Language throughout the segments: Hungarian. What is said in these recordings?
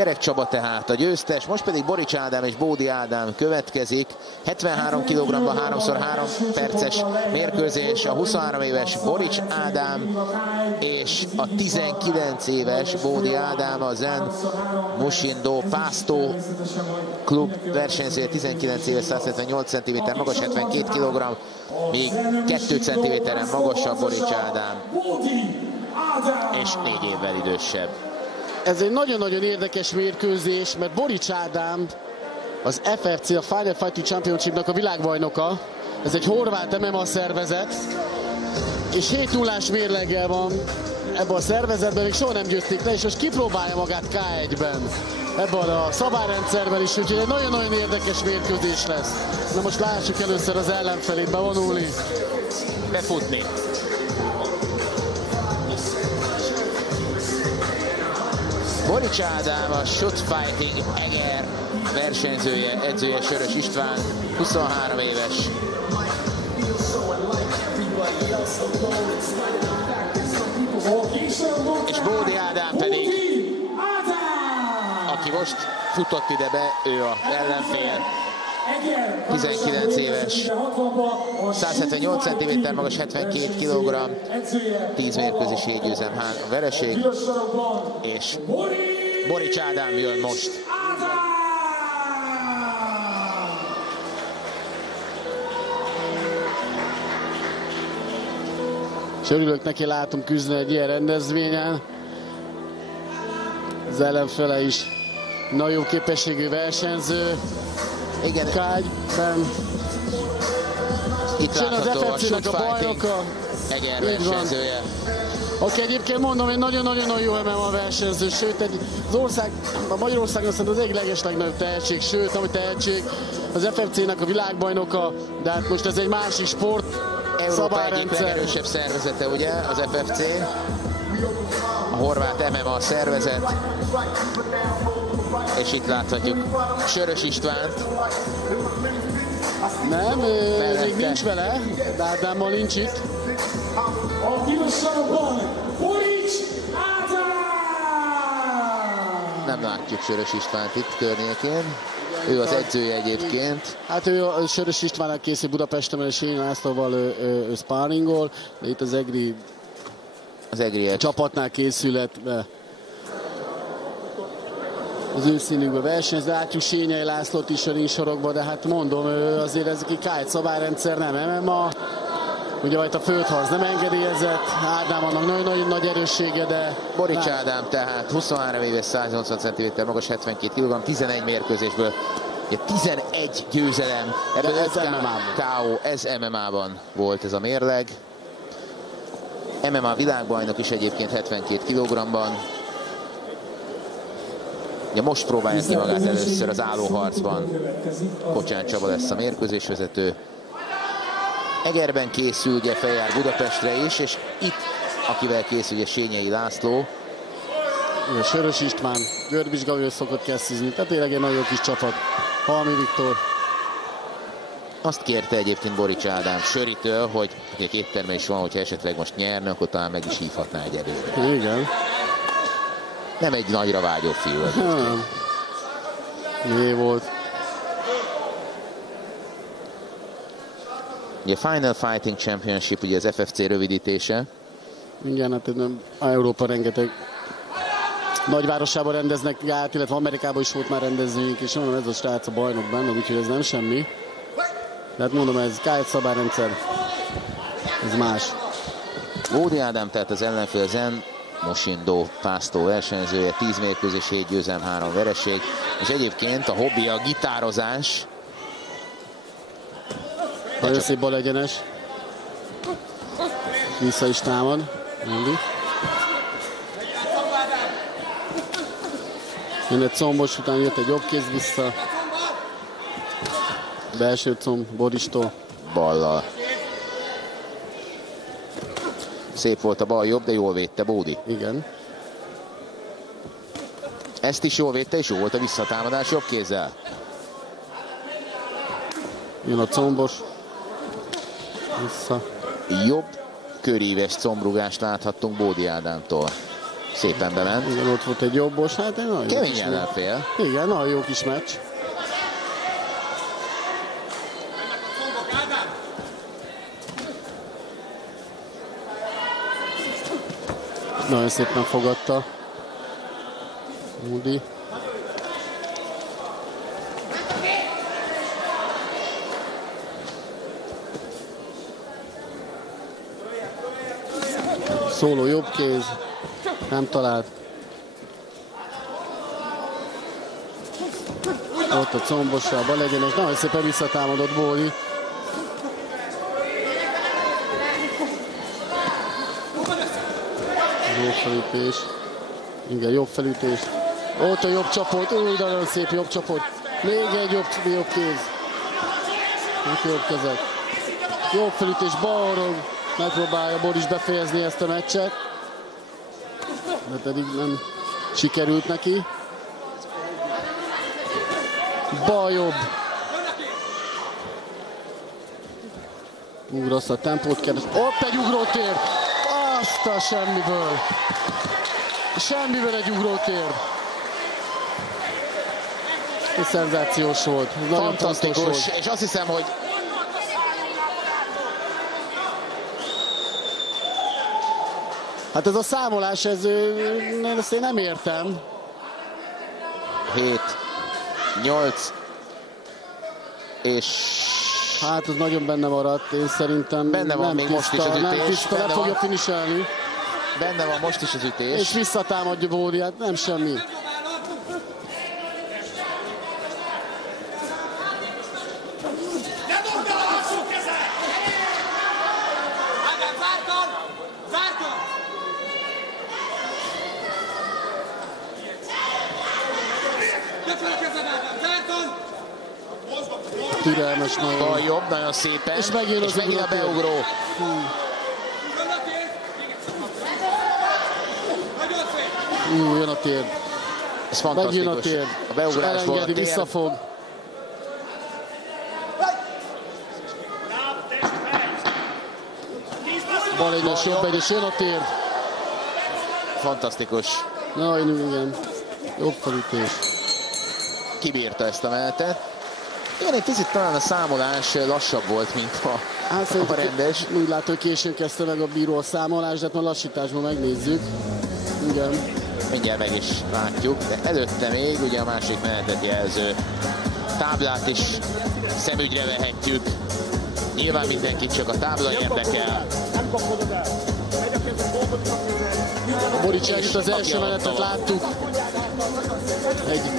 Kerek Csaba tehát a győztes, most pedig Borics Ádám és Bódi Ádám következik. 73 kg-ban 3x3 perces mérkőzés, a 23 éves Borics Ádám és a 19 éves Bódi Ádám, a Zen Mushindo Pásztó klub versenyzője, 19 éves, 178 cm magas, 72 kg, még 2 cm-en magasabb Borics Ádám, és 4 évvel idősebb. Ez egy nagyon-nagyon érdekes mérkőzés, mert Borics Ádám az FFC, a Final Fighting Championship-nak a világbajnoka. Ez egy horvát MMA szervezet, és 7-0-ás mérleggel van ebben a szervezetben, még soha nem győzték le, és most kipróbálja magát K1-ben, ebben a szabályrendszerben is, úgyhogy egy nagyon-nagyon érdekes mérkőzés lesz. Na most lássuk először az ellenfelét bevonulni. Befutni. Borics Ádám, a Shoot Fighting Eger versenyzője, edzője Sörös István, 23 éves. És Bódi Ádám pedig, aki most futott ide be, ő az ellenfél. 19 éves, 178 cm magas, 72 kg, 10 mérkőzés, 7 győzelem, 3 vereség, és Borics Ádám jön most. És örülök neki, látom küzdeni egy ilyen rendezvényen. Az ellenfele is nagyon képességű versenyző. Igen. K1-ben. Itt látható a Shoot a bajnoka. Eger versenyzője. Aki egyébként mondom, egy nagyon-nagyon jó MMA versenyző, sőt az ország, a Magyarországon szerintem az egyik legeslegnagyobb tehetség, sőt, ami tehetség, az FFC-nek a világbajnoka, de hát most ez egy másik sport. Európa egyik legerősebb szervezete, ugye, az FFC, a horvát MMA szervezet, és itt láthatjuk Sörös Istvánt. Nem, még nincs vele, de Ádámmal nincs itt. Nem látjuk Sörös Istvánt itt környékén. Ő az edzője egyébként. Hát ő a Sörös Istvánnak készül Budapesten, és én Lászlóval sparringol, de itt az EGRI csapatnál készület az ő színükben versenyez, de látjuk Sényei Lászlót is a ringsorokban, de hát mondom, azért ez egy K1 szabályrendszer, nem MMA. Ugye majd a földharc nem engedélyezett, Ádám annak nagyon-nagyon nagy erőssége, de... Borics Ádám tehát 23 éves, 180 cm magas, 72 kg, 11 mérkőzésből 11 győzelem, ebből 5 KO, ez MMA-ban volt ez a mérleg. MMA világbajnok is egyébként 72 kg-ban. Ja, most próbálja ki magát először az állóharcban. Kocsán Csaba lesz a mérkőzésvezető. Egerben készül, ugye feljár Budapestre is, és itt, akivel készül, ugye Sényei László. Igen, Sörös István, Görbics Gabriel szokott keszízni, tehát tényleg egy nagyon kis csapat. Halmi Viktor. Azt kérte egyébként Borics Ádám Söritől, hogy egy étterme is van, hogyha esetleg most nyerne, akkor talán meg is hívhatná egy előre. Igen. Nem egy nagyra vágyó fiú. Mi volt? Ugye Final Fighting Championship, ugye az FFC rövidítése. Igen, hát Európa rengeteg nagyvárosában rendeznek át, illetve Amerikában is volt már rendezvényünk, és mondom, ez a srác a bajnok benne, úgyhogy ez nem semmi. De hát mondom, ez K1 szabályrendszer, ez más. Bódi Ádám tehát az ellenfél, Zen Mushindo Pásztó versenyzője, 10 mérkőzés, 7 győzelem, 3 vereség, és egyébként a hobbi a gitározás. Nagyon szép bal egyenes. Vissza is támad. Mindig. Jön egy combos, után jött egy jobb kéz vissza. Belső comb, Boristól. Ballal. Szép volt a bal jobb, de jól védte Bódi. Igen. Ezt is jól védte, és jó volt a visszatámadás jobb kézzel. Jön a combos. Vissza. Jobb köríves combrugást láthattunk Bódi Ádámtól. Szépen bement. Igen, ott volt egy jobbos, hát egy nagyon kemény ellenfél. Igen, nagyon jó kis meccs. Nagyon szépen fogadta Moody. Szóló jobb kéz, nem talált. Ott a combosra, a bal egyenes, nagyon szépen visszatámadott Bódi. Jó felütés. Igen, jobb felütés. Ott a jobb csapot, nagyon szép jobb csapot. Még egy jobb kéz. Jobb kezek. Jobb felütés, balrog. Megpróbálja Boris befejezni ezt a meccset. De pedig nem sikerült neki. Bal jobb. Ugrasz a tempót keres. Ott egy ugrótér. Azt a semmiből. Semmiből egy ugrótér. Ez szenzációs volt. Fantasztikus. És azt hiszem, hogy hát ez a számolás, ezt én nem értem. 7, 8, és hát ez nagyon benne maradt, én szerintem benne van nem még tiszta, most is az ütés. nem tiszta, le fogja finiselni. Benne van most is az ütés. És visszatámadja Bódi, hát nem semmi. Türelmes nagyon. Bal jobb, nagyon szépen. És megint a beugró. Jön a térd. Ez fantasztikus. Megint a térd. A beugrásból a térd. Visszafog. Bal egyes, jobb egyes, jön a térd. Fantasztikus. Na, igen. Jobb felütés. Kibírta ezt a menetet. Igen, egy picit talán a számolás lassabb volt, mint a rendes. Úgy látom, hogy későn kezdte meg a bíró a számolást, de hát már lassításban megnézzük. Igen. Mindjárt meg is látjuk, de előtte még ugye a másik menetet jelző táblát is szemügyre vehetjük. Nyilván mindenkit csak a tábla érdekel. Borics eljut az első menetet, láttuk. Egy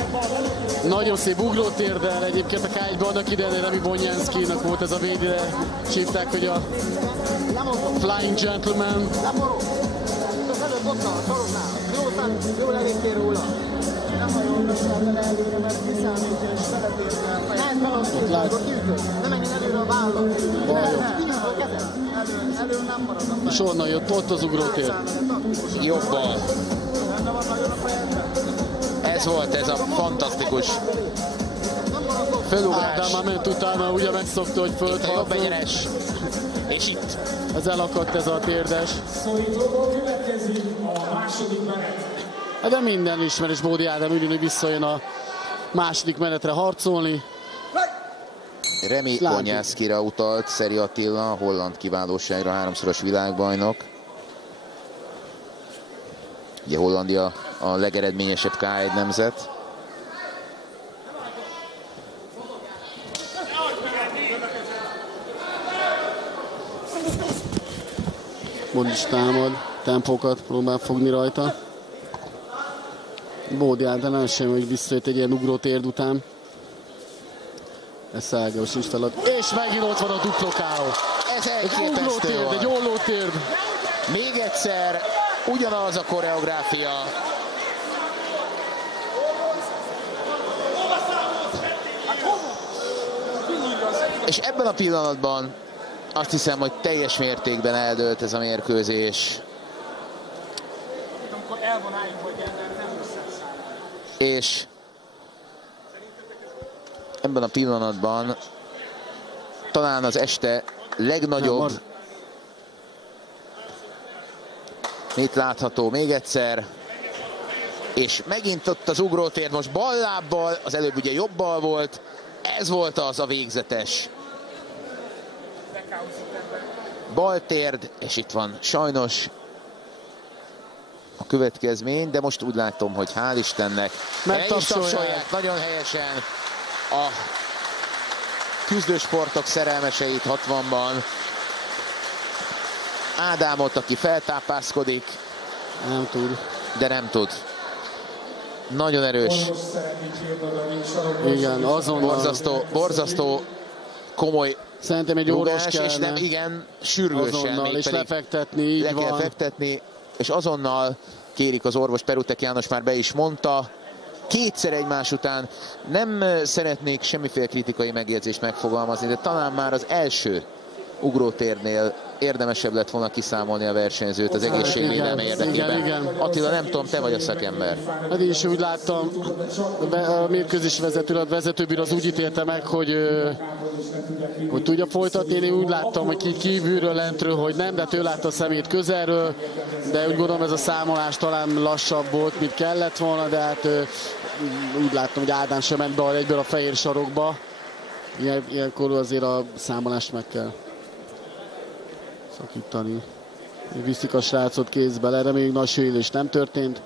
nagyon szép ugrótérdel, egyébként a K1-ben annak idején Remi Bonjanszkinak volt ez a védje, és hívták, hogy a Flying Gentleman. Jól elégtél róla. Ott látsz. Nem menjen előre a vállat. Elő nem marad. És onnan jött, ott az ugrótér. Jobban. Ez volt ez a fantasztikus fölugrás. Ádám már ment utána, ugye megszokta, hogy föld Jobb egyenes. És itt. Ez elakadt ez a térdes. De minden ismerős Bódi Ádám ugyanúgy visszajön a második menetre harcolni. Remi Bonjanszkira utalt Szeri Attila, holland kiválóságra, háromszoros világbajnok. Ugye Hollandia a legeredményesebb K1 nemzet. Bódi is támad, tempókat próbál fogni rajta. Bódi Ádám nem sem, hogy visszajött egy ilyen ugrótérd után. Ez szágos is felad. És megint ott van a duplo KO. Ez elképesztő volt. Egy ollótérd. Még egyszer ugyanaz a koreográfia. És ebben a pillanatban azt hiszem, hogy teljes mértékben eldőlt ez a mérkőzés. És ebben a pillanatban talán az este legnagyobb Itt látható még egyszer. És megint ott az ugrótérd, most bal lábbal, az előbb ugye jobbal volt. Ez volt az a végzetes. Baltérd, és itt van sajnos a következmény, de most úgy látom, hogy hál' Istennek megtapsolják nagyon helyesen a küzdősportok szerelmeseit 60-ban. Ádámot, aki feltápászkodik. Nem tud. De nem tud. Nagyon erős. Igen, azonnal. Borzasztó komoly szerintem egy orvos kellene. És nem, igen, sürgősen. Azonnal, és lefektetni, így le kell fektetni, és azonnal kérik az orvos, Perutek János már be is mondta, kétszer egymás után. Nem szeretnék semmiféle kritikai megjegyzést megfogalmazni, de talán már az első ugrótérnél érdemesebb lett volna kiszámolni a versenyzőt az egészségvédelme érdekében. Igen. Attila, nem tudom, te vagy a szakember. Hát én is úgy láttam, a mérkőzés vezetőbíró az úgy ítélte meg, hogy tudja folytatni. Én úgy láttam, hogy kívülről, lentről, hogy nem, de ő látta a szemét közelről, de úgy gondolom ez a számolás talán lassabb volt, mint kellett volna, de hát úgy láttam, hogy Ádám sem ment be egyből a fehér sarokba. Ilyenkor azért a számolást meg kell szakítani. Viszik a srácot kézbe, erre még nagy sérülés nem történt.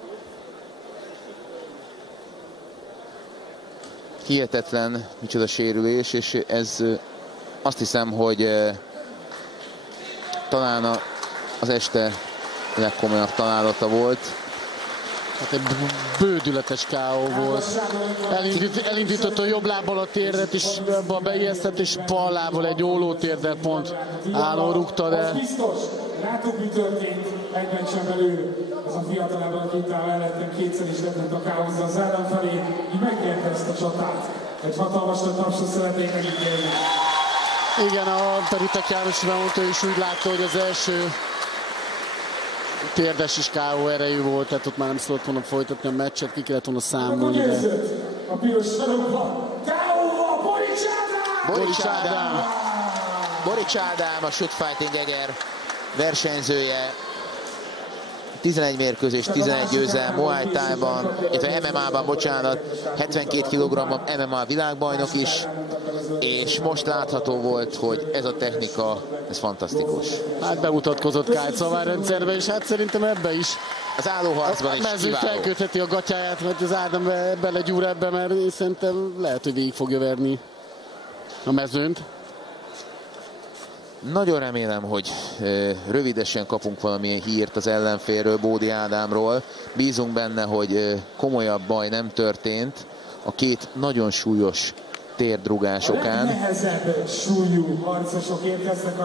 Hihetetlen, micsoda sérülés, és ez azt hiszem, hogy talán az este legkomolyabb találata volt. Hát egy bődületes K.O. volt. Elindította a jobb lábbal a térdet, és beijesztett, és bal lábbal egy óló térdet pont álló rúgta, de... Látok, mi történt egy meccsen belül. Az a fiatalabb, aki utána mellettem kétszer is letudta K.O.-zni az ellenfelé. Így megnyerte ezt a csatát. Egy hatalmas nagy tapsot szeretnék megítélni. Igen, a Perutek János bemondta, és úgy látta, hogy az első térdes is K.O. erejű volt, tehát ott már nem szólt volna folytatni a meccset, ki kellett volna számolni, de... A piros sarokban, K.O. Borics Ádám, a Shoot Fighting Eger versenyzője. 11 mérkőzés, 11 győzelem Muay Thai-ban, illetve MMA-ban, bocsánat, 72 kg-ban MMA világbajnok is, és most látható volt, hogy ez a technika, ez fantasztikus. Hát bemutatkozott kájtszavárrendszerbe, és hát szerintem ebbe is. Az állóharcban is kiváló. Felkötheti a gatyáját, mert az Ádám belegyúr ebbe, mert szerintem lehet, hogy végig fogja verni a mezőnt. Nagyon remélem, hogy rövidesen kapunk valamilyen hírt az ellenfélről, Bódi Ádámról. Bízunk benne, hogy komolyabb baj nem történt a két nagyon súlyos térdrugás okán. A legnehezebb súlyú harcosok érkeznek